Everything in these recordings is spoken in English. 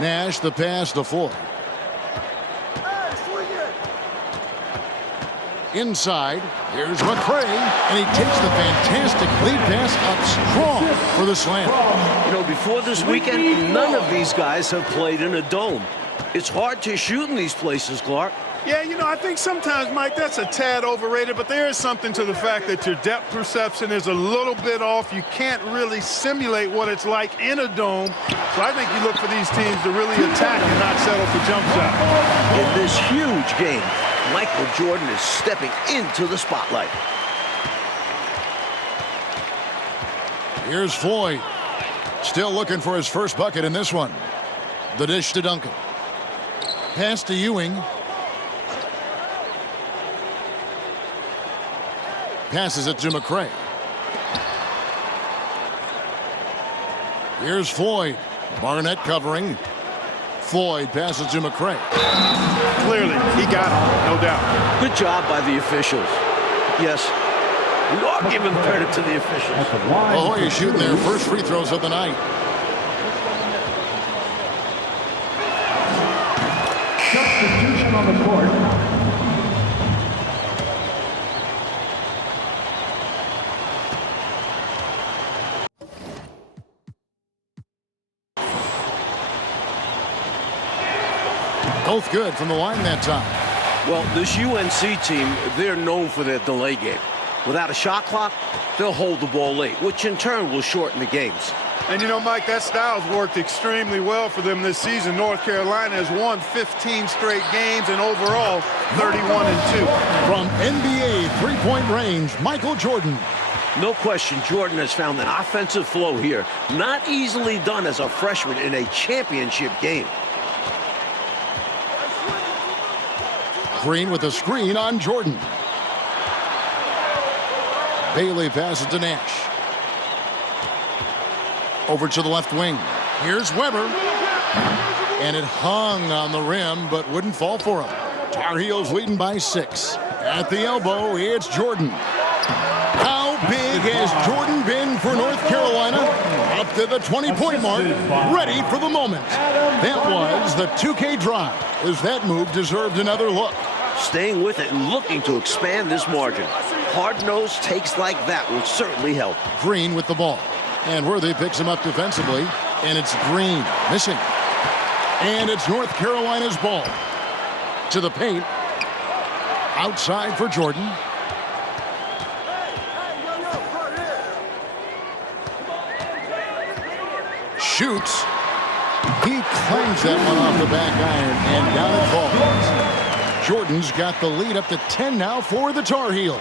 Nash the pass to Floyd. Inside, here's McCray, and he takes the fantastic lead pass up strong for the slam. You know, before this weekend, none of these guys have played in a dome. It's hard to shoot in these places, Clark. Yeah, you know, I think sometimes, Mike, that's a tad overrated, but there is something to the fact that your depth perception is a little bit off. You can't really simulate what it's like in a dome. So I think you look for these teams to really attack and not settle for jump shots. In this huge game, Michael Jordan is stepping into the spotlight. Here's Floyd. Still looking for his first bucket in this one. The dish to Duncan. Pass to Ewing. Passes it to McCray. Here's Floyd. Barnett covering. Floyd passes to McCray. Clearly, he got it, no doubt. Good job by the officials. Yes, we are giving credit to the officials. La Jolla shooting their first free throws of the night. Substitution on the court. Both good from the line that time. Well, this UNC team, they're known for their delay game. Without a shot clock, they'll hold the ball late, which in turn will shorten the games. And you know, Mike, that style's worked extremely well for them this season. North Carolina has won 15 straight games and overall 31-2. From NBA three-point range, Michael Jordan. No question, Jordan has found an offensive flow here. Not easily done as a freshman in a championship game. Green with a screen on Jordan. Bailey passes to Nash. Over to the left wing. Here's Weber. And it hung on the rim, but wouldn't fall for him. Tar Heels leading by 6. At the elbow, it's Jordan. How big has Jordan been for North Carolina? Up to the 20-point mark, ready for the moment. That was the 2K drive, as that move deserved another look. Staying with it and looking to expand this margin. Hard-nosed takes like that will certainly help. Green with the ball. And Worthy picks him up defensively. And it's Green missing. And it's North Carolina's ball. To the paint. Outside for Jordan. Shoots. He clangs that one off the back iron. And down it falls. Jordan's got the lead up to 10 now for the Tar Heels.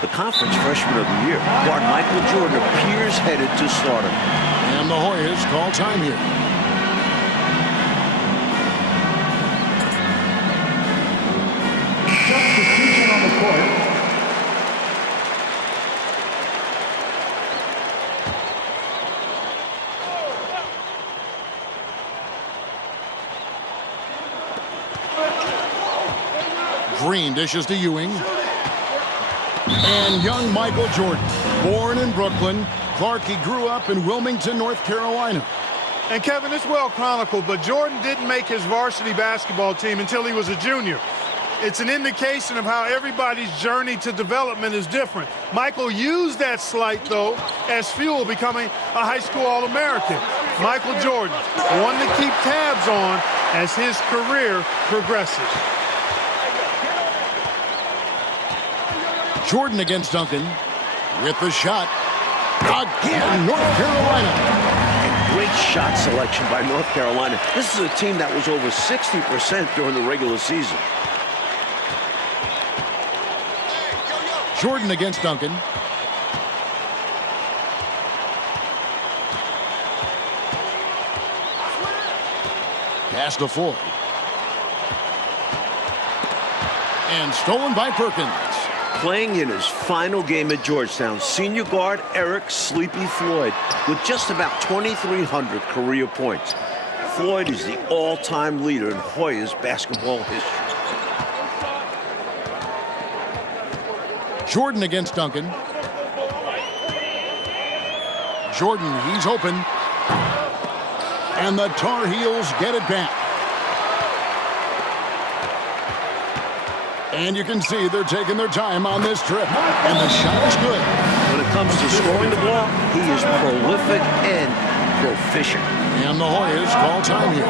The conference freshman of the year, guard Michael Jordan, appears headed to stardom. And the Hoyas call time here. Substitution on the court. Green dishes to Ewing. And young Michael Jordan, born in Brooklyn. Clark, he grew up in Wilmington, North Carolina. And Kevin, it's well chronicled, but Jordan didn't make his varsity basketball team until he was a junior. It's an indication of how everybody's journey to development is different. Michael used that slight, though, as fuel, becoming a high school All-American. Michael Jordan, one to keep tabs on as his career progresses. Jordan against Duncan with the shot. Again, North Carolina. Great shot selection by North Carolina. This is a team that was over 60% during the regular season. Jordan against Duncan. Pass to Floyd. And stolen by Perkins. Playing in his final game at Georgetown, senior guard Eric Sleepy Floyd with just about 2,300 career points. Floyd is the all-time leader in Hoyas basketball history. Jordan against Duncan. Jordan, he's open. And the Tar Heels get it back. And you can see they're taking their time on this trip. And the shot is good. When it comes to scoring the ball, he is prolific and proficient. And the Hoyas call time here.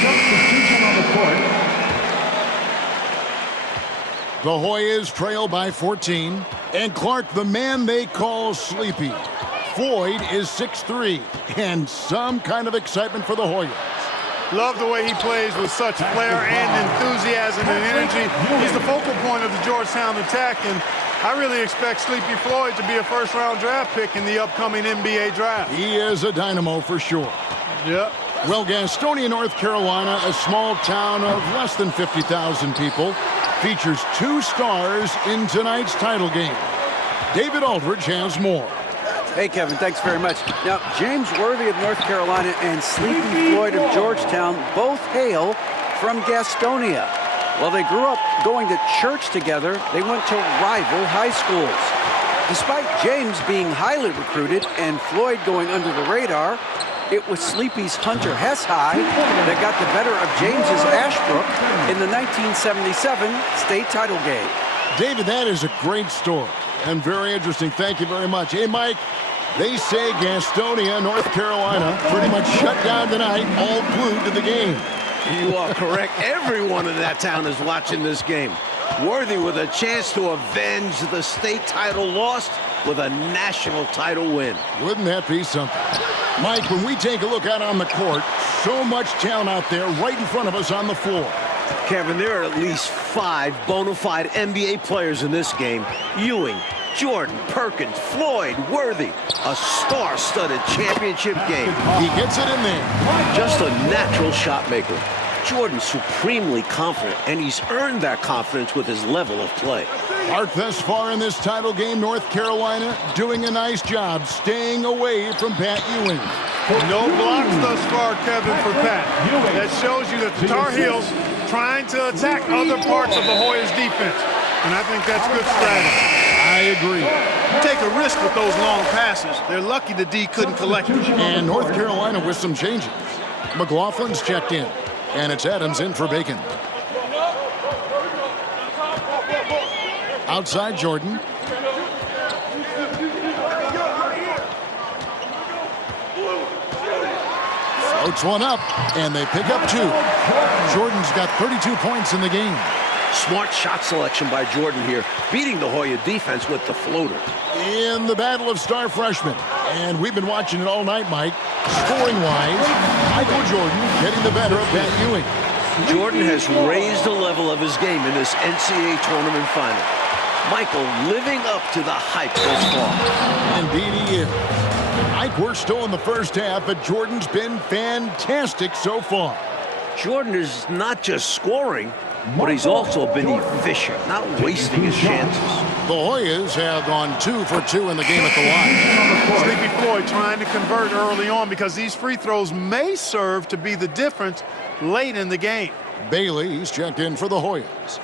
Substitution on the court. The Hoyas trail by 14. And Clark, the man they call Sleepy. Floyd is 6'3", and some kind of excitement for the Hoyas. Love the way he plays with such flair and enthusiasm and energy. He's the focal point of the Georgetown attack, and I really expect Sleepy Floyd to be a first-round draft pick in the upcoming NBA draft. He is a dynamo for sure. Yep. Well, Gastonia, North Carolina, a small town of less than 50,000 people, features 2 stars in tonight's title game. David Aldridge has more. Hey, Kevin, thanks very much. Now, James Worthy of North Carolina and Sleepy Floyd of Georgetown both hail from Gastonia. While they grew up going to church together, they went to rival high schools. Despite James being highly recruited and Floyd going under the radar, it was Sleepy's Hunter Hess High that got the better of James's Ashbrook in the 1977 state title game. David, that is a great story and very interesting. Thank you very much. Hey, Mike, they say Gastonia, North Carolina, pretty much shut down tonight, all glued to the game. You are correct. Everyone in that town is watching this game. Worthy with a chance to avenge the state title loss with a national title win. Wouldn't that be something? Mike, when we take a look out on the court, so much talent out there right in front of us on the floor. Kevin, there are at least 5 bona fide NBA players in this game. Ewing, Jordan, Perkins, Floyd, Worthy. A star-studded championship game. He gets it in there. Just a natural shot maker. Jordan's supremely confident, and he's earned that confidence with his level of play. Art, thus far in this title game, North Carolina doing a nice job staying away from Pat Ewing. No blocks thus far, Kevin, for Pat. That shows you that the Tar Heels trying to attack other parts of the Hoyas defense. And I think that's good strategy. I agree. You take a risk with those long passes. They're lucky the D couldn't collect it. And North Carolina with some changes. McLaughlin's checked in, and it's Adams in for Bacon. Outside Jordan. Floats one up, and they pick up 2. Jordan's got 32 points in the game. Smart shot selection by Jordan here, beating the Hoya defense with the floater. In the battle of star freshmen, and we've been watching it all night, Mike. Scoring-wise, Michael Jordan getting the better of Pat Ewing. Jordan has raised the level of his game in this NCAA tournament final. Michael living up to the hype thus far. Indeed he is. Mike, we're still in the first half, but Jordan's been fantastic so far. Jordan is not just scoring, but he's also been efficient, not wasting his chances. The Hoyas have gone 2 for 2 in the game at the line. Sleepy Floyd trying to convert early on because these free throws may serve to be the difference late in the game. Bailey's checked in for the Hoyas.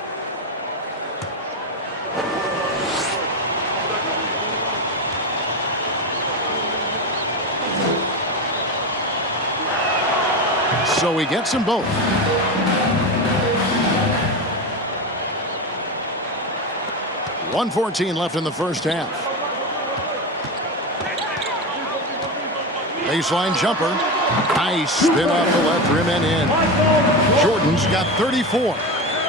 So he gets them both. .114 left in the first half. Baseline jumper. Nice spin off the left rim and in. Jordan's got 34.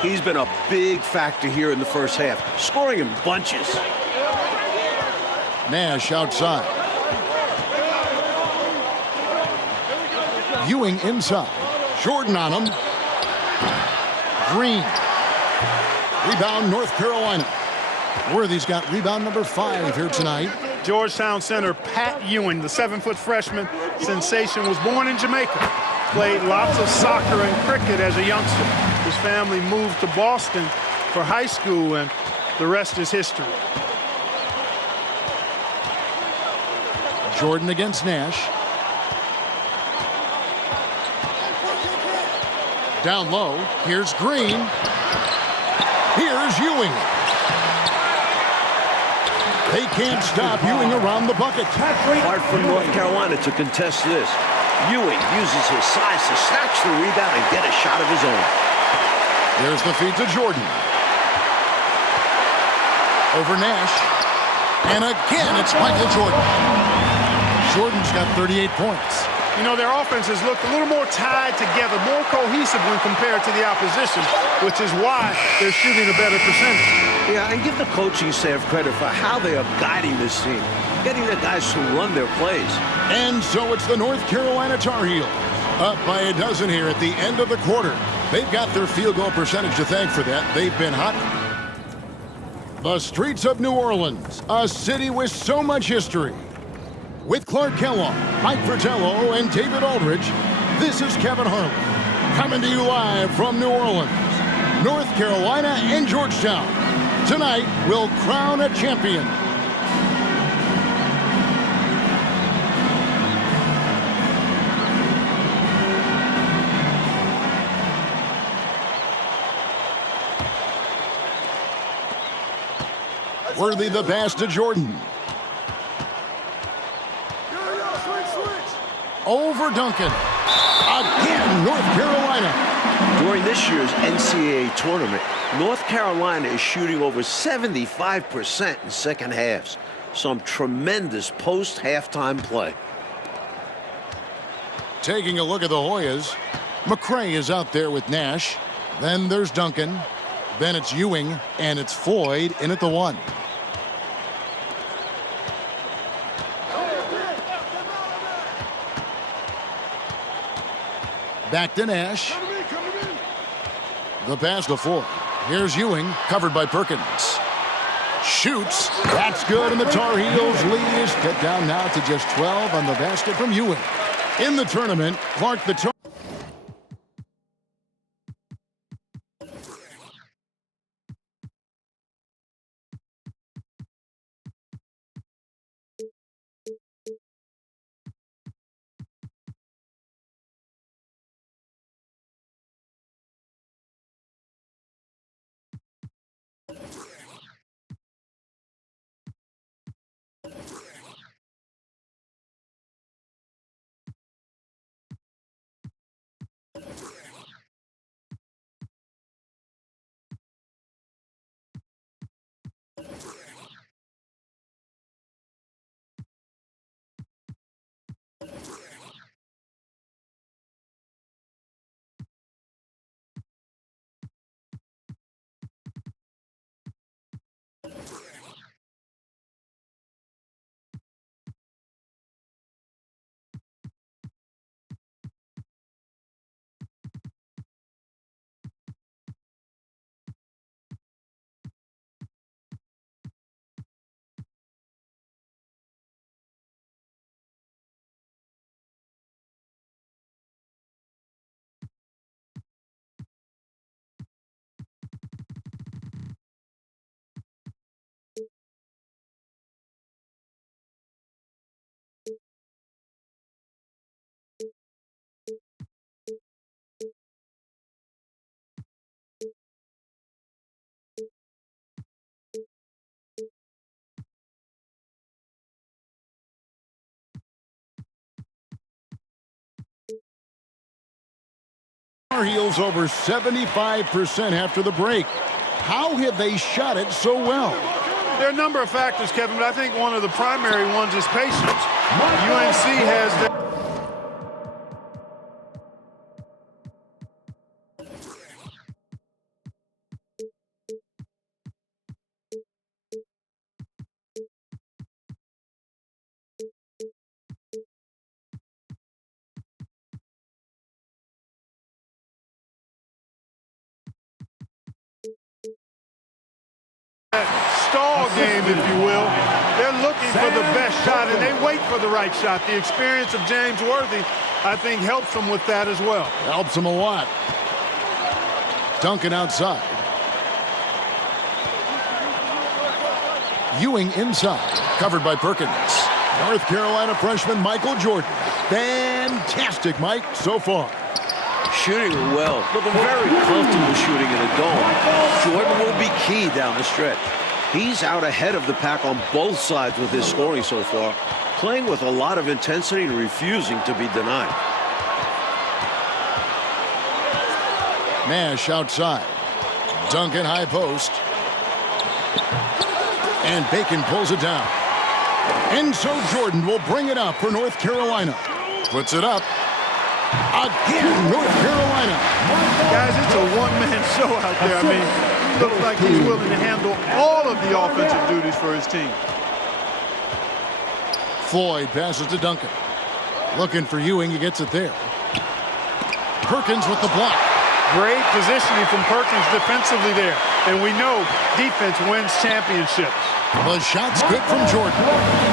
He's been a big factor here in the first half, scoring in bunches. Nash outside. Ewing inside. Jordan on him. Green. Rebound, North Carolina. Worthy's got rebound number 5 here tonight. Georgetown center Pat Ewing, the 7-foot freshman sensation, was born in Jamaica. Played lots of soccer and cricket as a youngster. His family moved to Boston for high school, and the rest is history. Jordan against Nash. Down low, here's Green. Here's Ewing. They can't stop Ewing around the bucket. Hard for North Carolina to contest this. Ewing uses his size to snatch the rebound and get a shot of his own. There's the feed to Jordan. Over Nash. And again, it's Michael Jordan. Jordan's got 38 points. You know, their offense has looked a little more tied together, more cohesive when compared to the opposition, which is why they're shooting a better percentage. Yeah, and give the coaching staff credit for how they are guiding this team, getting the guys to run their plays. And so it's the North Carolina Tar Heels, up by a dozen here at the end of the quarter. They've got their field goal percentage to thank for that. They've been hot. The streets of New Orleans, a city with so much history. With Clark Kellogg, Mike Fratello, and David Aldridge, this is Kevin Harlan, coming to you live from New Orleans, North Carolina, and Georgetown. Tonight, we'll crown a champion. Worthy the pass to Jordan. Over Duncan. Again, North Carolina. During this year's NCAA tournament, North Carolina is shooting over 75% in second halves. Some tremendous post-halftime play. Taking a look at the Hoyas, McCray is out there with Nash. Then there's Duncan. Then it's Ewing, and it's Floyd in at the 1. Back to Nash. The pass to Floyd. Here's Ewing, covered by Perkins. Shoots. That's good, and the Tar Heels lead is cut down now to just 12 on the basket from Ewing. In the tournament, Clark the Tar... Tar Heels over 75% after the break. How have they shot it so well? There are a number of factors, Kevin, but I think one of the primary ones is patience. UNC has the... stall game, if you will. They're looking for the best shot, and they wait for the right shot. The experience of James Worthy, I think, helps them with that as well. Helps them a lot. Duncan outside. Ewing inside, covered by Perkins. North Carolina freshman Michael Jordan. Fantastic, Mike, so far. Shooting well, looking very comfortable shooting in a dome. Jordan will be key down the stretch. He's out ahead of the pack on both sides with his scoring so far, playing with a lot of intensity and refusing to be denied. Nash outside. Duncan high post. And Bacon pulls it down. And so Jordan will bring it up for North Carolina. Puts it up. Again, North Carolina. Guys, it's a one-man show out there. I mean, he looks like he's willing to handle all of the offensive duties for his team. Floyd passes to Duncan. Looking for Ewing. He gets it there. Perkins with the block. Great positioning from Perkins defensively there. And we know defense wins championships. The shot's good from Jordan.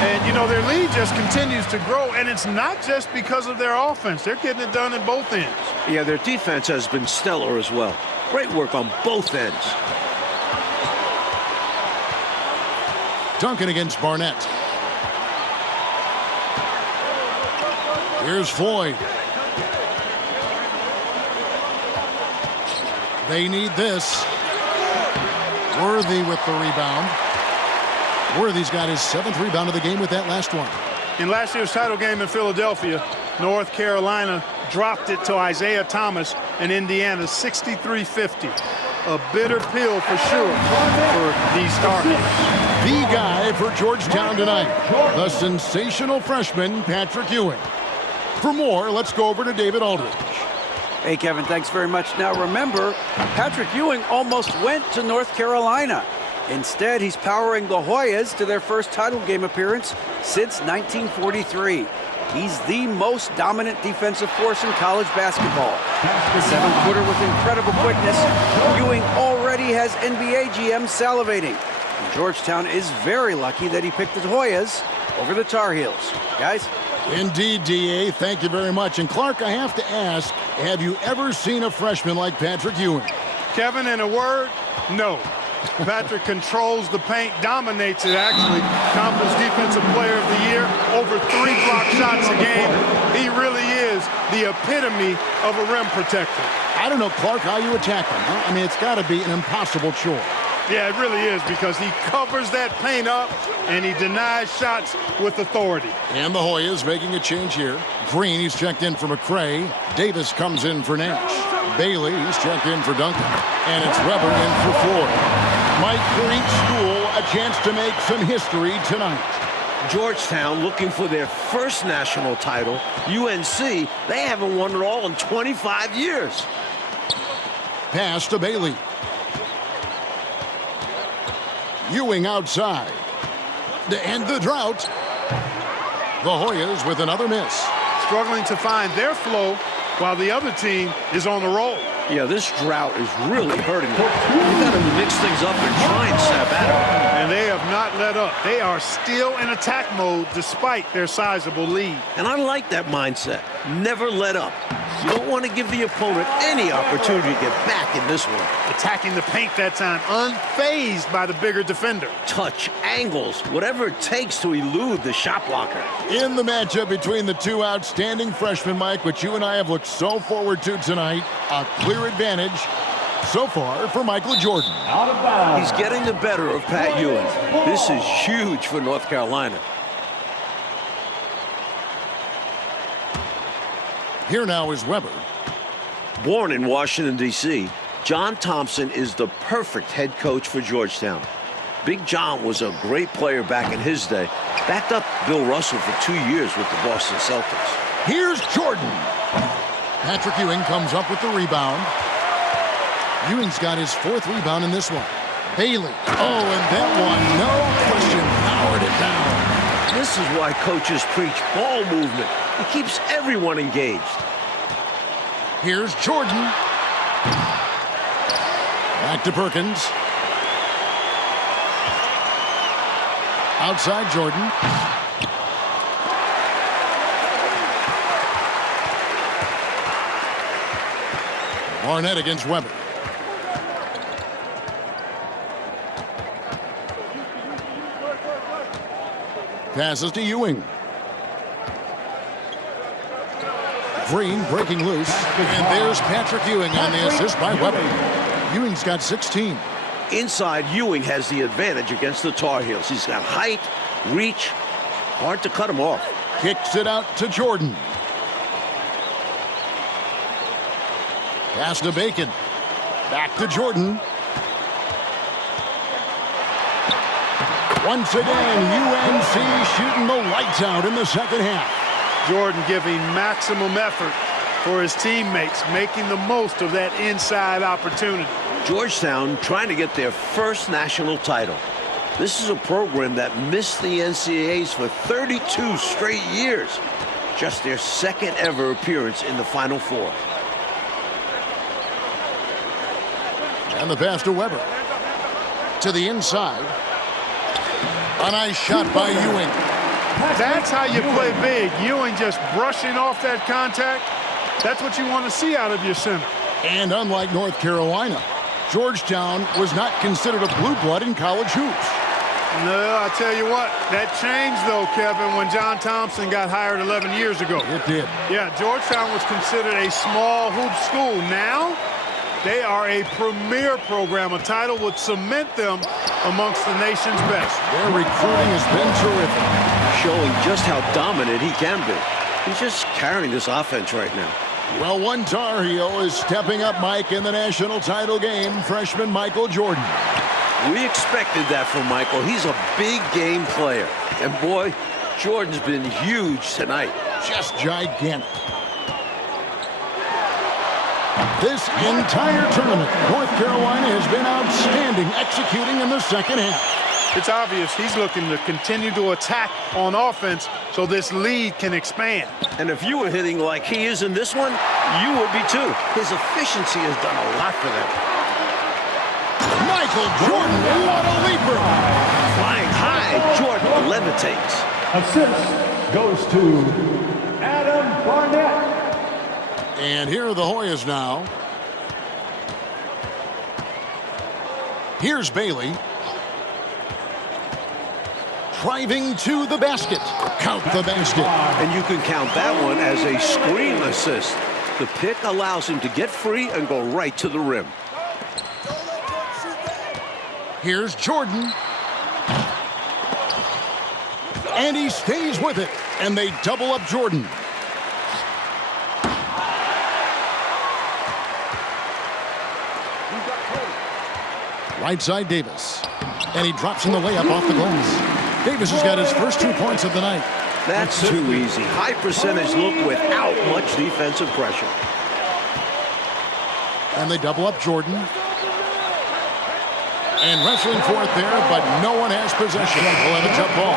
And, you know, their lead just continues to grow, and it's not just because of their offense. They're getting it done in both ends. Yeah, their defense has been stellar as well. Great work on both ends. Duncan against Barnett. Here's Floyd. They need this. Worthy with the rebound. Worthy's got his 7th rebound of the game with that last one. In last year's title game in Philadelphia, North Carolina dropped it to Isaiah Thomas and Indiana 63-50. A bitter pill for sure for these Starheads. The guy for Georgetown tonight, the sensational freshman, Patrick Ewing. For more, let's go over to David Aldridge. Hey, Kevin, thanks very much. Now, remember, Patrick Ewing almost went to North Carolina. Instead, he's powering the Hoyas to their first title game appearance since 1943. He's the most dominant defensive force in college basketball. The 7-footer with incredible quickness, Ewing already has NBA GMs salivating. And Georgetown is very lucky that he picked the Hoyas over the Tar Heels. Guys? Indeed, D.A., thank you very much. And Clark, I have to ask, have you ever seen a freshman like Patrick Ewing? Kevin, in a word, no. Patrick controls the paint, dominates it actually. Conference Defensive Player of the Year, over 3 block shots a game. He really is the epitome of a rim protector. I don't know, Clark, how you attack him, huh? I mean, it's got to be an impossible chore. Yeah, it really is, because he covers that paint up and he denies shots with authority. And the Hoyas making a change here. Green, he's checked in for McCray. Davis comes in for Nash. Bailey, he's checked in for Duncan. And it's Weber in for Floyd. Mike, for each school, a chance to make some history tonight. Georgetown looking for their first national title. UNC, they haven't won it all in 25 years. Pass to Bailey. Ewing outside. To end the drought. The Hoyas with another miss. Struggling to find their flow while the other team is on the roll. Yeah, this drought is really hurting them. They've got to mix things up and try and snap at it. And they have not let up. They are still in attack mode despite their sizable lead. And I like that mindset. Never let up. You don't want to give the opponent any opportunity to get back in this one. Attacking the paint that time, unfazed by the bigger defender. Touch, angles, whatever it takes to elude the shot blocker. In the matchup between the two outstanding freshmen, Mike, which you and I have looked so forward to tonight, a clear advantage so far for Michael Jordan. Out of bounds. He's getting the better of Pat Ewing. This is huge for North Carolina. Here now is Weber. Born in Washington, D.C., John Thompson is the perfect head coach for Georgetown. Big John was a great player back in his day. Backed up Bill Russell for 2 years with the Boston Celtics. Here's Jordan. Patrick Ewing comes up with the rebound. Ewing's got his 4th rebound in this one. Bailey. Oh, and that one, no question, powered it down. This is why coaches preach ball movement. It keeps everyone engaged. Here's Jordan. Back to Perkins. Outside Jordan. Barnett against Weber. Passes to Ewing. Green breaking loose. And there's Patrick Ewing on the assist by Weber. Ewing's got 16. Inside, Ewing has the advantage against the Tar Heels. He's got height, reach, hard to cut him off. Kicks it out to Jordan. Pass to Bacon. Back to Jordan. Once again, UNC shooting the lights out in the second half. Jordan giving maximum effort for his teammates, making the most of that inside opportunity. Georgetown trying to get their first national title. This is a program that missed the NCAAs for 32 straight years. Just their second ever appearance in the Final Four. And the pass to Weber. To the inside. A nice shot by Ewing. That's how you play big. Ewing just brushing off that contact. That's what you want to see out of your center. And unlike North Carolina, Georgetown was not considered a blue blood in college hoops. No, I tell you what, that changed though, Kevin, when John Thompson got hired 11 years ago. It did. Yeah, Georgetown was considered a small hoop school. Now, they are a premier program. A title would cement them amongst the nation's best. Their recruiting has been terrific. Showing just how dominant he can be. He's just carrying this offense right now. Well, one Tar Heel is stepping up, Mike, in the national title game, freshman Michael Jordan. We expected that from Michael. He's a big game player. And boy, Jordan's been huge tonight. Just gigantic. This entire tournament, North Carolina has been outstanding executing in the second half. It's obvious he's looking to continue to attack on offense so this lead can expand. And if you were hitting like he is in this one, you would be too. His efficiency has done a lot for them. Michael Jordan, what a leaper! Flying high, Jordan levitates. Assist goes to Adam Barnett. And here are the Hoyas now. Here's Bailey. Driving to the basket. Count the basket. And you can count that one as a screen assist. The pick allows him to get free and go right to the rim. Here's Jordan. And he stays with it. And they double up Jordan. Right side Davis. And he drops in the layup off the glass. Davis has got his first 2 points of the night. That's too easy. High percentage look without much defensive pressure. And they double up Jordan. And wrestling for it there, but no one has possession. We'll have a jump ball.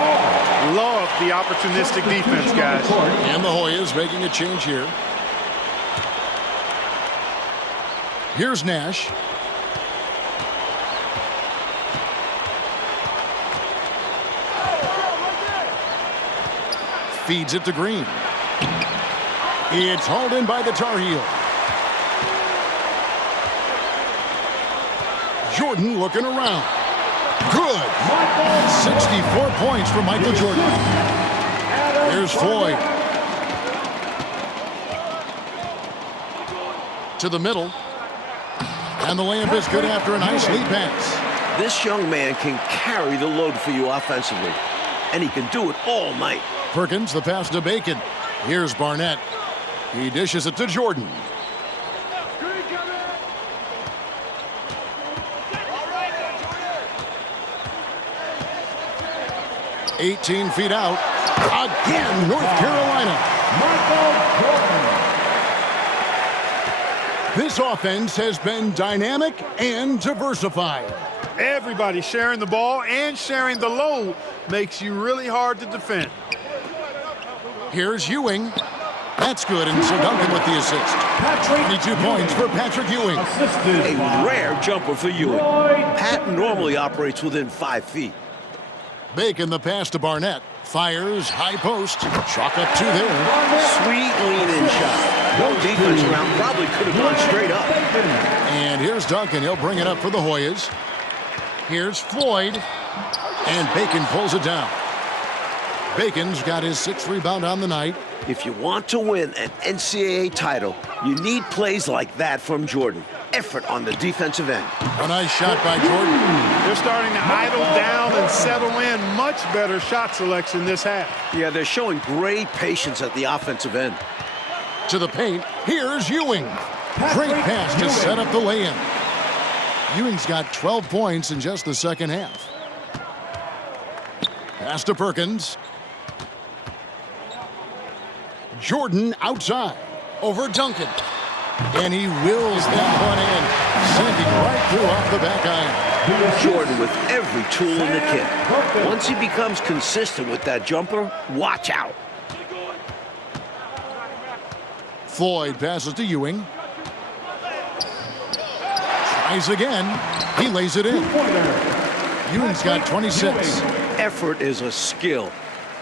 Love the opportunistic defense, guys. And the Hoyas making a change here. Here's Nash. Feeds it to Green. It's hauled in by the Tar Heel. Jordan looking around. Good. 64 points for Michael Jordan. Here's Floyd. To the middle. And the layup is good after a nice lead pass. This young man can carry the load for you offensively. And he can do it all night. Perkins, the pass to Bacon. Here's Barnett. He dishes it to Jordan. "18 feet out. Again, North Carolina. Michael Jordan. This offense has been dynamic and diversified. Everybody sharing the ball and sharing the load makes you really hard to defend. Here's Ewing. That's good, and so Duncan with the assist. 22 points for Patrick Ewing. A rare jumper for Ewing. Pat normally operates within 5 feet. Bacon, the pass to Barnett. Fires, high post. Chalk up 2 there. Sweet lean-in shot. No defense around, probably could have gone straight up. And here's Duncan. He'll bring it up for the Hoyas. Here's Floyd. And Bacon pulls it down. Bacon's got his 6th rebound on the night. If you want to win an NCAA title, you need plays like that from Jordan. effort on the defensive end. A nice shot by Jordan. They're starting to idle down and settle in. Much better shot selection this half. Yeah, they're showing great patience at the offensive end. To the paint, here's Ewing. Great pass to set up the lay-in. Ewing's got 12 points in just the second half. Pass to Perkins. Jordan outside. Over Duncan. And he wills that one in, sending right through off the back iron. Jordan with every tool in the kit. Once he becomes consistent with that jumper, watch out. Floyd passes to Ewing. Tries again. He lays it in. Ewing's got 26. Effort is a skill,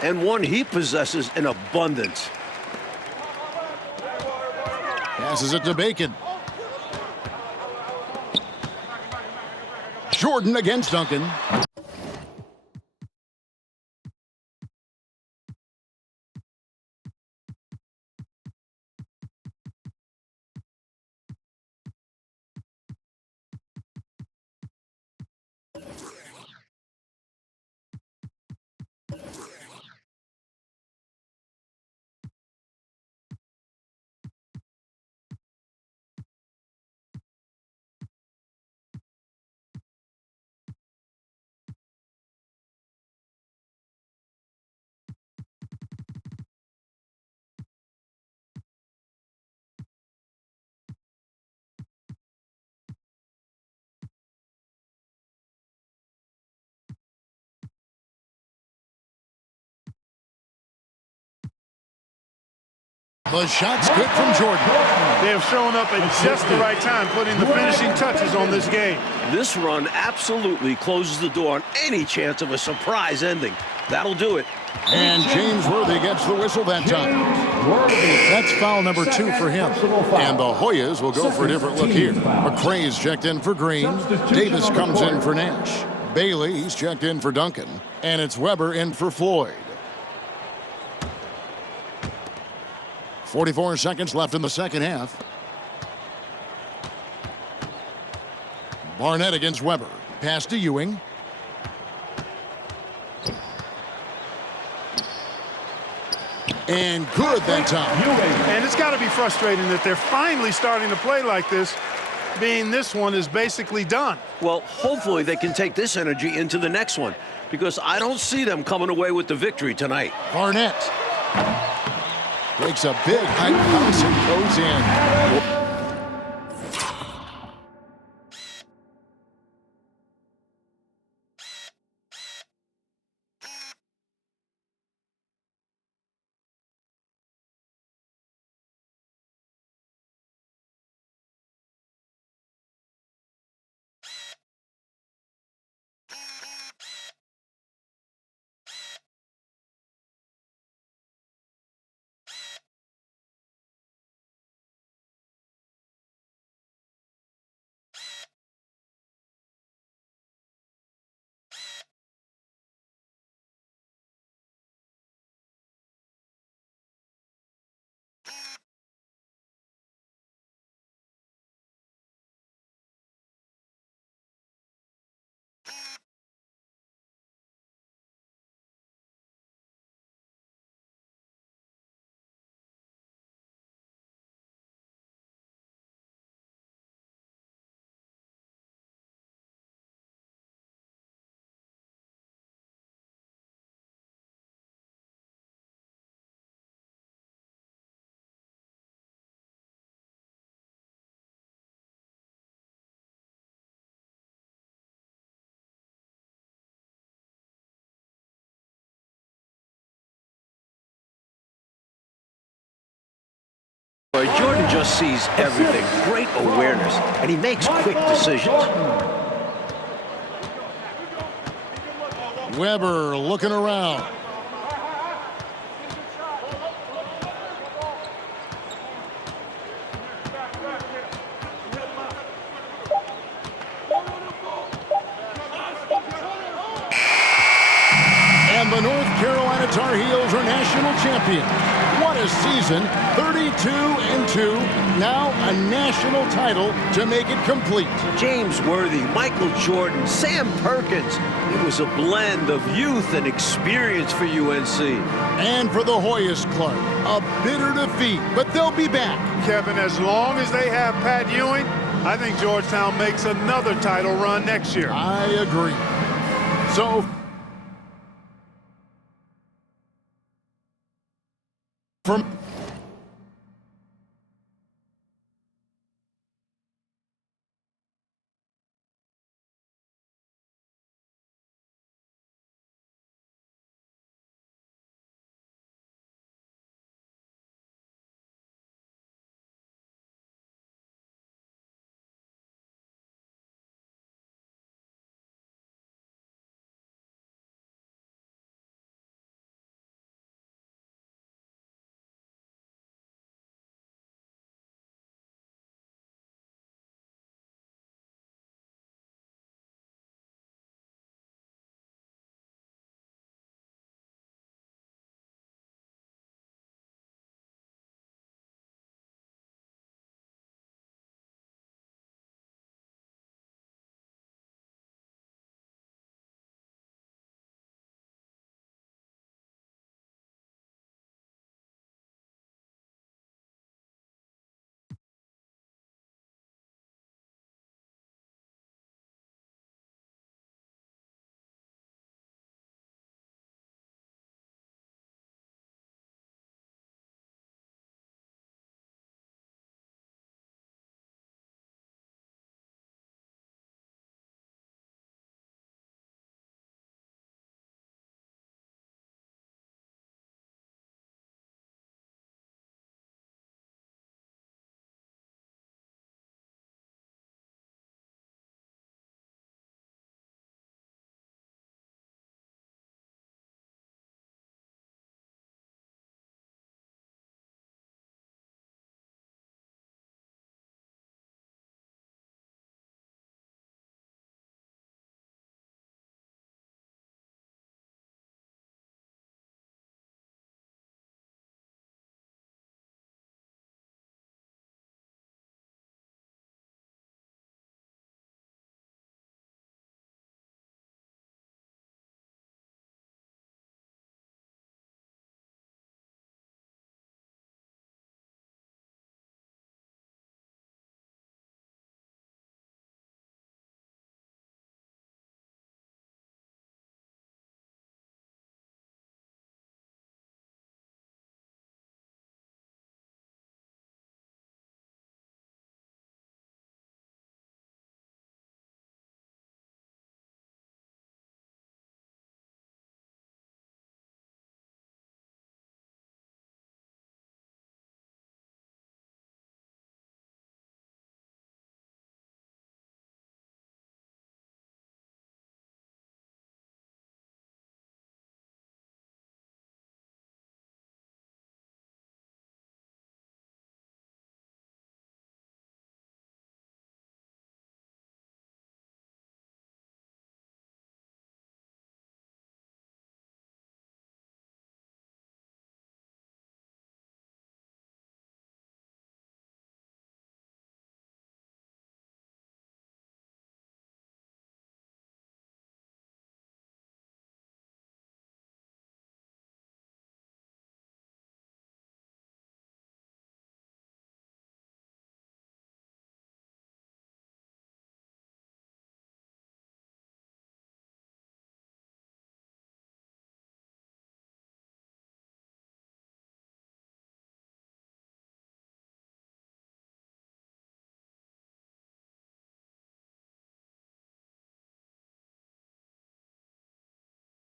and one he possesses in abundance. Passes it to Bacon. Jordan against Duncan. The shot's good from Jordan. They have shown up at just the right time, putting the finishing touches on this game. This run absolutely closes the door on any chance of a surprise ending. That'll do it. And James Worthy gets the whistle that time. That's foul number 2 for him. And the Hoyas will go for a different look here. McCray's checked in for Green. Davis comes in for Nash. Bailey's checked in for Duncan. And it's Weber in for Floyd. 44 seconds left in the second half. Barnett against Weber. Pass to Ewing. And good that time. And it's got to be frustrating that they're finally starting to play like this, being this one is basically done. Well, hopefully they can take this energy into the next one, because I don't see them coming away with the victory tonight. Barnett takes a big high bounce and goes in. Jordan just sees everything. Great awareness, and he makes quick decisions. Weber looking around. And And the North Carolina Tar Heels are national champions. What a season, 32-2, now a national title to make it complete. James Worthy, Michael Jordan, Sam Perkins. It was a blend of youth and experience for UNC. And for the Hoyas Club, a bitter defeat, but they'll be back. Kevin, as long as they have Pat Ewing, I think Georgetown makes another title run next year. I agree. So